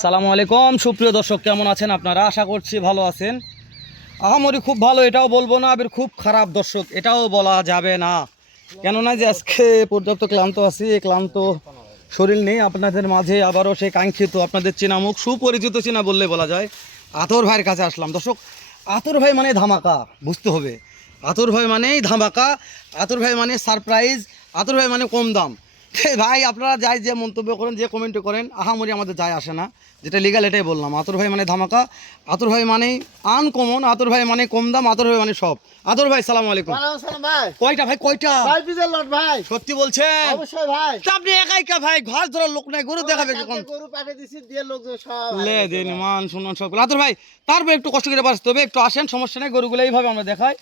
আসসালামু আলাইকুম সুপ্রিয় দর্শক, কেমন আছেন আপনারা? আশা করছি ভালো আছেন। আহামরি খুব ভালো এটাও বলবো না, আবার খুব খারাপ দর্শক এটাও বলা যাবে না। কেননা যে আজকে পর্যাপ্ত ক্লান্ত আছি, এই ক্লান্ত শরীর নেই আপনাদের মাঝে আবারও সেই কাঙ্ক্ষিত আপনাদের চেনা মুখ, সুপরিচিত চেনা বললে বলা যায়, আতর ভাইয়ের কাছে আসলাম। দর্শক, আতর ভাই মানে ধামাকা, বুঝতে হবে। আতর ভাই মানেই ধামাকা, আতর ভাই মানে সারপ্রাইজ, আতর ভাই মানে কম দাম। ভাই আপনারা যাই যে মন্তব্য করেন, যে কমেন্ট করেন, আহামরি আমাদের যায় আসে না, যেটা লিগাল এটাই বললাম। আতর ভাই মানে ধামাকা, আতর ভাই মানে আনকমন, আতর ভাই মানে কম দাম, আতর ভাই মানে সব। আতর ভাই সালাম আলাইকুম। কয়টা ভাই, কয়টা ভাই? সত্যি বলছেন? অবশ্যই ভাই। তা আপনি একাই কা ভাই, ঘর ধরার লোক নাই, গরু দেখাবে কি? গরু পাঠিয়ে দিছি, দিয়ে লোক সব লে দেন মান শুনুন সব। আতর ভাই তারপর একটু কষ্ট করে বাঁচতে হবে, একটু আসেন, সমস্যা নেই, গরুগুলো এইভাবে আমরা দেখাই।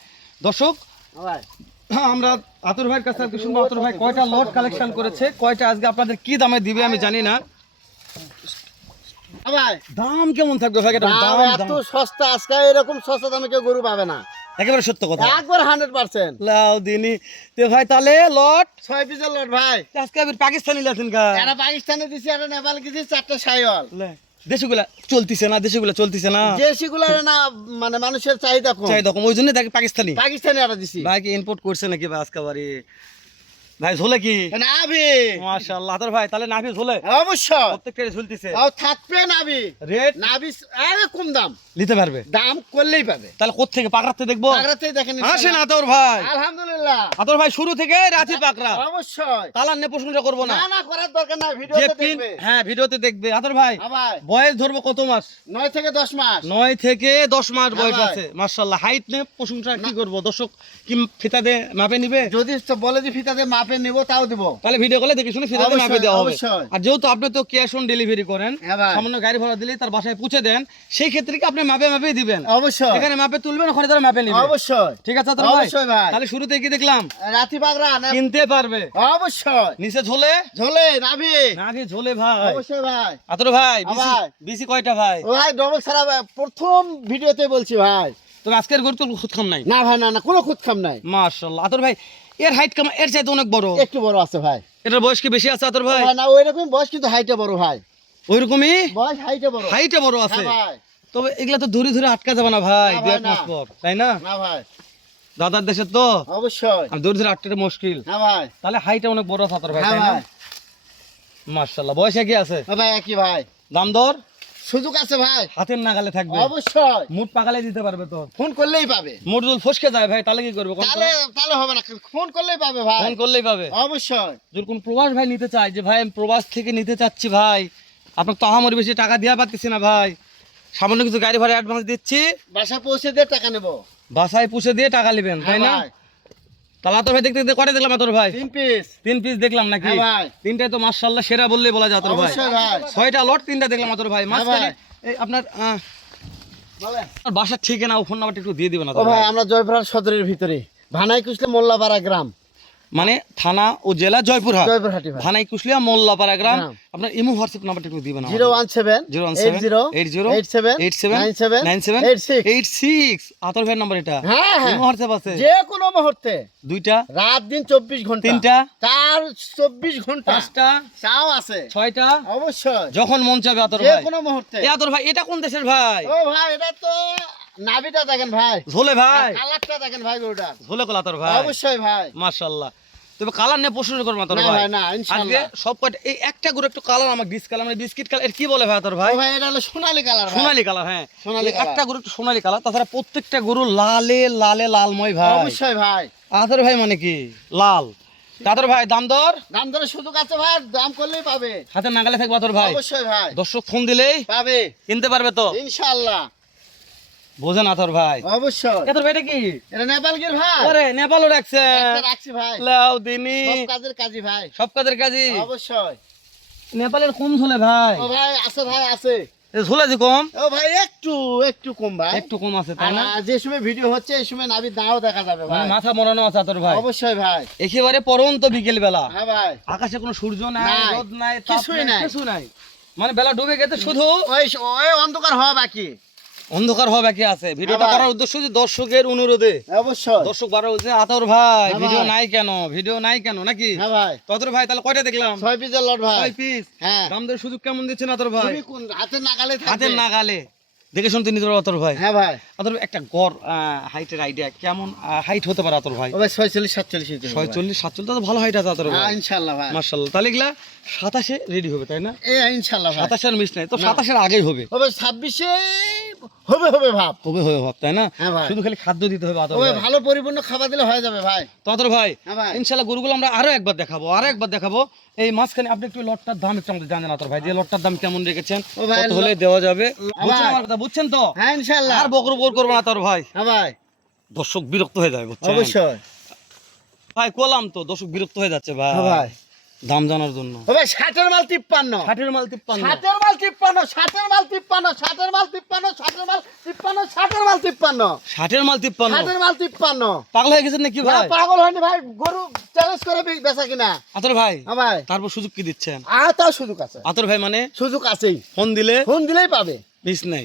দর্শক, ভাই আমরা আতর ভাইয়ের কাছে আর কি শুনবো, আতর ভাই কয়টা লট কালেকশন করেছে, কয়টা আজকে আপনাদের কি দামে দিবে আমি জানি না। ভাই দাম কেমন থাকবে ভাই? দাম এত সস্তা, আজকে এরকম সস্তা দামে কেউ গরু পাবে না। একেবারে সত্য কথা, একবার 100%। লাও দিনি তে ভাই। তাহলে লট 6 পিসের লট ভাই। আজকে আবার পাকিস্তানি লাছেন কা? এরা পাকিস্তানে দিছি, এরা নেপাল গেছি, 4টা সাইওয়াল। দেশগুলা চলতিছে না, দেশগুলা চলতিছে না, দেশিগুলো না, মানে মানুষের চাহিদা কম, চাই তখন ওই জন্য দেখি পাকিস্তানি পাকিস্তানি এরা দিছি। ভাই কি ইম্পোর্ট করছে নাকি ভাই আজকে বাড়ি? ভাই ঝোলে কি? নাভি মাশাআল্লাহ আতর ভাই, তাহলে নাভি ঝোলে অবশ্যই প্রত্যেকটা ঝুলতিছে। আর থাকবে নাভি রেট নাভি কম দাম, নিতে পারবে, দাম করলেই পাবে। তাহলে কোত্থেকে পাকড়াতে দেখবো? পাকড়াতেই দেখেন আসেন আতর ভাই। আলহামদুলিল্লাহ আতর ভাই শুরু থেকে রাতি পাকড়া, অবশ্যই। কালার নিয়ে প্রশংসা করবো না, না না করার দরকার না, যে ভিডিওতে পিন, দেখবে। হ্যাঁ ভিডিওতে দেখবে। আতর ভাই হ্যাঁ ভাই, বয়স ধরবো কত মাস? 9 থেকে 10 মাস। 9 থেকে 10 মাস হ্যাঁ বয়স ভাই। আছে, মাশাআল্লাহ। হাইট নিয়ে প্রশংসা কি করবো দর্শক, কি ফিতা দিয়ে মাপে নিবে? যদি তো বলে যে ফিতাতে মাপে নেব তাও দিব। তাহলে ভিডিও কলে দেখে শুনে ফিতা দিয়ে মাপে অবশ্যই, দেওয়া হবে। অবশ্যই। আর যেহেতু আপনি তো ক্যাশ অন ডেলিভারি করেন, হ্যাঁ ভাই। সামান্য গাড়ি ভাড়া দিলে তার বাসায় পৌঁছে দেন, সেই ক্ষেত্রে কি আপনি মাপে মাপে দিবেন? অবশ্যই এখানে মাপে তুলবেন, ওখানে তারা মাপে নিবে। অবশ্যই ঠিক আছে আতর ভাই? অবশ্যই ভাই। তাহলে শুরুতে কি দেখলাম? রাতি বাগরা না, কিনতে পারবে, অবশ্যই। নিচে ঝোলে ঝোলে নাভি নাকি ঝোলে ভাই? অবশ্যই ভাই। আতর ভাই হ্যাঁ ভাই। বিসি কয়টা ভাই? ও ভাই ডবল সারা ভাই, প্রথম ভিডিওতে বলছি ভাই। তবে আজকের গরু তো খুদ খাম নাই। না ভাই, না না, কোনো খুদ খাম নাই। মাশাআল্লাহ আতর ভাই, এর হাইট কেমন? এর চাইতে অনেক বড়, একটু বড় আছে ভাই। এটার বয়স কি বেশি আছে আতর ভাই? ভাই না, ওই রকম বয়স কিন্তু হাইটে বড় ভাই। ওইরকমই বয়স হাইটে বড়। হাইটে বড় আছে। হ্যাঁ ভাই। তবে এগুলা তো ধরে ধরে আটকা যাবে না ভাই, না দু ভাই, এক মাস না। পর, তাই না? না ভাই, দাদার দেশের তো অবশ্যই। আর ধরে ধরে আটকাতে মুশকিল। হ্যাঁ ভাই। তাহলে হাইটে অনেক বড় আছে আতর ভাই, হ্যাঁ তাই না? ভাই। মাশাআল্লাহ বয়স কি আছে? হ্যাঁ ভাই, একই ভাই। দাম দর সুযোগ আছে ভাই, হাতের নাগালে থাকবে, অবশ্যই। মুড পাকালে দিতে পারবে তো? ফোন করলেই পাবে। মুড যদি ফসকে যায় ভাই, তাহলে কি করবে? তাহলে তাহলে হবে না, ফোন করলেই পাবে ভাই। ফোন করলেই পাবে। অবশ্যই। যদি কোন প্রবাস ভাই নিতে চায়, যে ভাই আমি প্রবাস থেকে নিতে চাচ্ছি ভাই, আপনাকে তো আহামরি বেশি টাকা দেওয়া পারতেছি না ভাই, সামান্য কিছু গাড়ি ভাড়া অ্যাডভান্স দিচ্ছি, বাসা পৌঁছে দিয়ে টাকা নেব। বাসায় পুষে দিয়ে টাকা নেবেন, তাই না? হ্যাঁ ভাই। তাহলে আতর ভাই দেখতে দেখতে কয়টা দেখলাম আতর ভাই? 3 পিস। 3 পিস দেখলাম নাকি? হ্যাঁ ভাই। 3টাই তো মাশাআল্লাহ সেরা বললেই বলা যায় আতর ভাই। অবশ্যই ভাই। 6টা লট, 3টা দেখলাম আতর ভাই। মাঝখানে ভাই। এই আপনার বলেন। বাসার ঠিকানা ও ফোন নাম্বারটা একটু দিয়ে দিবেন ও আতর ভাই, ভাই। আমরা জয়পুরহাট সদরের ভিতরে, ভানাই কুশলে মোল্লাপাড়া গ্রাম, মানে থানা ও জেলা জয়পুরহাট, জয়পুরহাটি ভাই। থানায় কুশলিয়া মোল্লাপাড়া গ্রাম। গ্রাম। আপনার ইমো হোয়াটসঅ্যাপ নাম্বারটা একটু দিবেন আমাদের। 017 80 87 97 86। 86 আতর ভাইয়ের নাম্বার এটা? হ্যাঁ হ্যাঁ, ইমো হোয়াটসঅ্যাপ আছে? যে কোনো মুহূর্তে, দুইটা, রাত দিন 24 ঘন্টা, 3টা, 24 ঘন্টা, 5টা, চাও আছে 6টা, অবশ্যই, যখন মন চাবে আতর যে ভাই। কোনো মুহূর্তে। এই আতর ভাই এটা কোন দেশের ভাই? ও ভাই, এটা তো নাভিটা দেখেন ভাই, ঝোলে ভাই, কালারটা দেখেন ভাই গরুটা। ঝোলে কল আতর ভাই, অবশ্যই ভাই। মাশাআল্লাহ। তবে কালার নিয়ে প্রশ্ন করবো আতর না ভাই, ভাই, না, আজকে ইনশাআল্লাহ। সব কয়টা এই একটা করে একটু কালার আমাকে ডিস কালার, মানে বিস্কিট কালার, এর কি বলে ভাই আতর ও ভাই? ভাই, এটা হলো সোনালী কালার ভাই। সোনালী কালার, হ্যাঁ সোনালী এই কালার। একটা গরু একটু সোনালী কালার, তাছাড়া প্রত্যেকটা গরু লালে লালে লালময় ভাই। অবশ্যই ভাই। আতর ভাই মানে কি লাল। আতর ভাই দাম দর দাম ধরে সুযোগ আছে ভাই, দাম করলেই পাবে। হাতের নাগালে থাকবে আতর ভাই। অবশ্যই ভাই, দর্শক ফোন দিলেই পাবে কিনতে পারবে তো? ইনশাআল্লাহ। বোঝেন আতর ভাই? অবশ্যই। আতর ভাই এটা কি? এটা নেপাল গির ভাই। আরে নেপালও রাখছে, একটা রাখছি ভাই, লাও দিনি সব কাজের কাজী ভাই। সব কাজের কাজী। অবশ্যই। নেপালের কম ঝোলে ভাই? ও ভাই আছে ভাই, আছে। এ ঝোলে যে কম, ও ভাই একটু একটু কম ভাই, একটু কম আছে তাই না? আর যে সময় ভিডিও হচ্ছে এই সময় নাভি দাও দেখা যাবে মানে ভাই। মাথা মরানো আছে আতর ভাই। অবশ্যই ভাই। একেবারে পরন্ত বিকেল বেলা, হ্যাঁ ভাই, আকাশে কোনো সূর্য নাই, নাই, রোদ নাই, তাপ কিছুই নাই, নাই। কিছু নাই, মানে বেলা ডুবে গেছে শুধু। ওই ওই অন্ধকার হওয়া বাকি। অন্ধকার হওয়া বাকি আছে। ভিডিওটা ভাই। করার উদ্দেশ্য যে দর্শকের অনুরোধে, অবশ্যই। দর্শক বারো বলছে আতর ভাই হ্যাঁ ভিডিও ভাই। নাই কেন, ভিডিও নাই কেন নাকি? হ্যাঁ ভাই, তো আতর ভাই তাহলে কয়টা দেখলাম? 6 পিসের লট ভাই। 6 পিস। হ্যাঁ, দাম দরের সুযোগ কেমন দিচ্ছেন আতর ভাই? খুবই কোন হাতের নাগালে থাকবে। হাতের নাগালে দেখে শুনতে নিতে পারো আতর ভাই। হ্যাঁ ভাই, আতর ভাই, একটা গড় হাইটের আইডিয়া কেমন হাইট হতে পারে আতর ভাই? ও ভাই 46 47 হইতে হবে ভাই। 46 47 তো ভালো হাইট আছে আতর হ্যাঁ ভাই, ইনশাআল্লাহ ভাই। মাশাআল্লাহ। তাহলে এগুলা 27 এ রেডি হবে তাই না? ইনশাআল্লাহ ভাই। 27 এর মিস নাই তো, না। 27 এর আগেই হবে। ও ভাই 26 এ হবে ভাব। হবে ভাব তাই না? হ্যাঁ ভাই। শুধু খালি খাদ্য দিতে হবে আতর ও ভাই ভাই। ভালো পরিপূর্ণ খাবার দিলে হয়ে যাবে ভাই। তো আতর ভাই হ্যাঁ ভাই। ইনশাআল্লাহ গরুগুলো আমরা আরো একবার দেখাবো। এই মাঝখানে আপনি একটু লটটার দাম একটু আমাদের জানেন আতর ভাই, যে লটটার দাম কেমন রেখেছেন, ও ভাই, কত হলে দেওয়া যাবে? বুঝছেন ভাই। আমার কথা, বুঝছেন তো? হ্যাঁ ইনশাআল্লাহ। আর বকর করবো না আতর ভাই, হ্যাঁ ভাই, দর্শক বিরক্ত হয়ে যাবে বুঝছেন অবশ্যই। ভাই। কোলাম তো দর্শক বিরক্ত হয়ে যাচ্ছে ভাই, হ্যাঁ ভাই। দাম জানার জন্য। ও ভাই 60 মাল 53। 60 মাল 53, 60 মাল 53, 60 মাল 53, 60 মাল 53, 60 মাল 53, 60 মাল 53, 60 মাল 53। 60 মাল 53। পাগল হয়ে গেছেন নাকি না, ভাই? পাগল হয়নি ভাই, গরু চ্যালেঞ্জ করে বেচা কিনা। আতর ভাই হ্যাঁ ভাই, তারপর সুযোগ কি দিচ্ছেন তাও সুযোগ আছে। আতর ভাই? মানে সুযোগ আছেই, ফোন দিলে ফোন দিলেই পাবে। মিস নাই।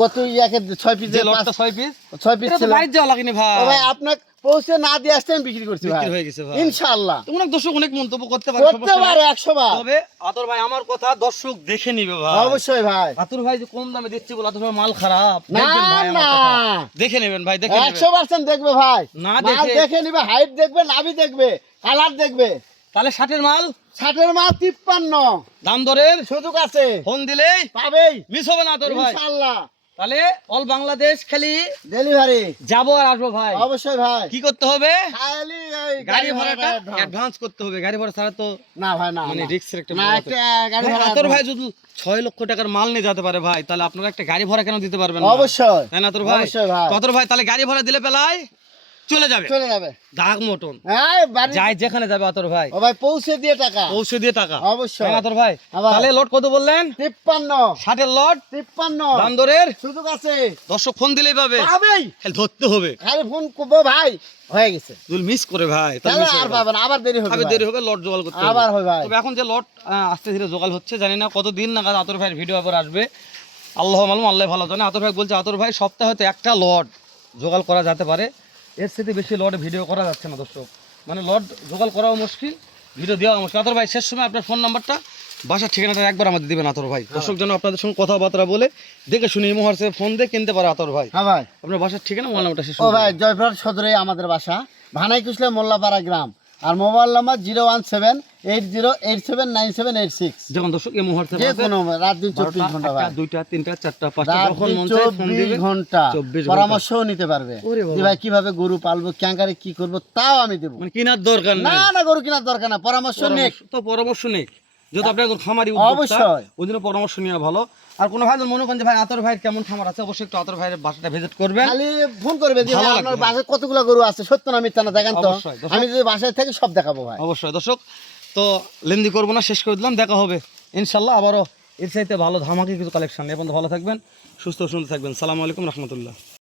গত ইয়াকে 6 পিস যে লটটা 6 পিস, 6 পিস এটা তো ছিল। বাইরে যাওয়া লাগেনি ভাই, ও ভাই আপনাকে পৌঁছে না দিয়ে আসতে আমি বিক্রি করছি ভাই। বিক্রি হয়ে গেছে ভাই। ইনশাআল্লাহ তো অনেক দর্শক অনেক মন্তব্য করতে পারে, করতে সমস্যা নাই। পারে 100 বার। তবে আতর ভাই আমার কথা দর্শক দেখে নিবে ভাই। অবশ্যই ভাই। আতর ভাই যে কম দামে দিচ্ছি বলে আতর ভাই মাল খারাপ না দেখবেন ভাই, আমার না, কথা। দেখে নেবেন ভাই, দেখে নেবেন। 100% দেখবে ভাই। না মাল দেখে- দেখে নিবে, হাইট দেখবে, নাভি দেখবে, কালার দেখবে। তাহলে 60 এর মাল 60 মাল 53, দাম দরের সুযোগ আছে, ফোন দিলেই পাবেই মিস হবে না আতর ভাই। ইনশাআল্লাহ। তাহলে অল বাংলাদেশ খালি ডেলিভারি যাবো আর আসবো ভাই। অবশ্যই ভাই। কি করতে হবে? খালি ওই গাড়ি ভাড়াটা advance। অ্যাডভান্স করতে হবে। গাড়ি ভাড়া ছাড়া তো না ভাই না, মানে না। রিস্কের একটা না, ব্যাপার একটা আছে। গাড়ি ভাই, ভাড়া আতর ভাই advance। যদি 6 লক্ষ টাকার মাল নিয়ে যেতে পারে ভাই, তাহলে আপনারা একটা গাড়ি ভাড়া কেন দিতে পারবেন না? অবশ্যই তাই না আতর ভাই? অবশ্যই ভাই। তো আতর ভাই তাহলে গাড়ি ভাড়া দিলে পেলায় চলে যাবে চলে যাবে। দাগ মটন, হ্যাঁ বাড়ি যাই যেখানে যাবে আতর ভাই ও ভাই পৌঁছে দিয়ে টাকা। পৌঁছে দিয়ে টাকা। অবশ্যই। তাই না আতর ভাই? আবার- তাহলে লট কত বললেন? 53, 60 এর লট, 53 দাম দরের সুযোগ আছে, দর্শক ফোন দিলেই পাবে, পাবেই। খালি ধরতে হবে। খালি ফোন করবো ভাই, হয়ে গেছে। যদি মিস করে ভাই তাহলে তাহলে miss হয়ে আর যাবে। পাবেন, আবার দেরি হবে আবার ভাই। দেরি হবে, লট জোগাড় করতে হবে। আবার হয় ভাই। তবে এখন যে লট আস্তে ধীরে জোগাড় হচ্ছে, জানি না কতদিন নাগাদ আতর ভাইয়ের ভিডিও আবার আসবে, আল্লাহ মালুম, আল্লাহ ভালো জানে। আতর ভাই বলছে আতর ভাই সপ্তাহে হয়তো একটা লট জোগাড় করা যেতে পারে, এর সাথে বেশি লট ভিডিও করা যাচ্ছে না দর্শক। মানে লট জোগাড় করাও মুশকিল, ভিডিও দেওয়া মুশকিল। আতর ভাই শেষ সময় আপনার ফোন নাম্বারটা, বাসার ঠিকানাটা একবার আমাদের দিবেন আতর ভাই, দর্শক যেন আপনাদের সঙ্গে কথাবার্তা বলে দেখে শুনে এই মুহূর্তে ফোন দিয়ে কিনতে পারে আতর ভাই। হ্যাঁ ভাই। আপনার বাসার ঠিকানা মোবাইল নাম্বারটা শেষ ও ভাই জয়পুরহাট সদরে আমাদের বাসা, ভানাই কুশলে মোল্লাপাড়া গ্রাম। আর মোবাইল নাম্বার 01780879786। যখন দর্শক এই মুহূর্তে যে কোনো রাত দিন 24 ঘন্টা ভাই, 2টা 3টা 4টা 5টা রাত যখন দিন মন চায় ফোন 24 দিবে। ঘন্টা 24 ঘন্টা। পরামর্শও নিতে পারবে। ওরে বাবা। যে ভাই কিভাবে গরু পালবো, ক্যাঙ্কারে কি করবো, তাও আমি দেবো। মানে কেনার দরকার না নেই, না, গরু কেনার দরকার না, পরামর্শ নেই। তো পরামর্শ নেই, যেহেতু আপনি একজন খামারি উদ্যোক্তা, অবশ্যই। ওই জন্য পরামর্শ নেওয়া ভালো। আর কোনো ভাই যদি মনে করেন যে ভাই আতর ভাইয়ের কেমন খামার আছে, অবশ্যই একটু আতর ভাইয়ের বাসাটা ভিজিট করবেন। খালি ফোন করবে যে ভালো ভাই, লাগবে আপনার ভাই। বাসায় কতগুলো গরু আছে, সত্য না মিথ্যা না দেখেন তো। অবশ্যই, দর্শক। আমি যদি বাসায় থাকি সব দেখাবো ভাই। অবশ্যই দর্শক, তো লেন্দি করবো না, শেষ করে দিলাম, দেখা হবে ইনশাল্লাহ আবারও এর চাইতে ভালো ধামাকে কিছু কালেকশন। এখন ভালো থাকবেন, সুস্থ সুন্দর থাকবেন। সালামু আলাইকুম রহমতুল্লাহ।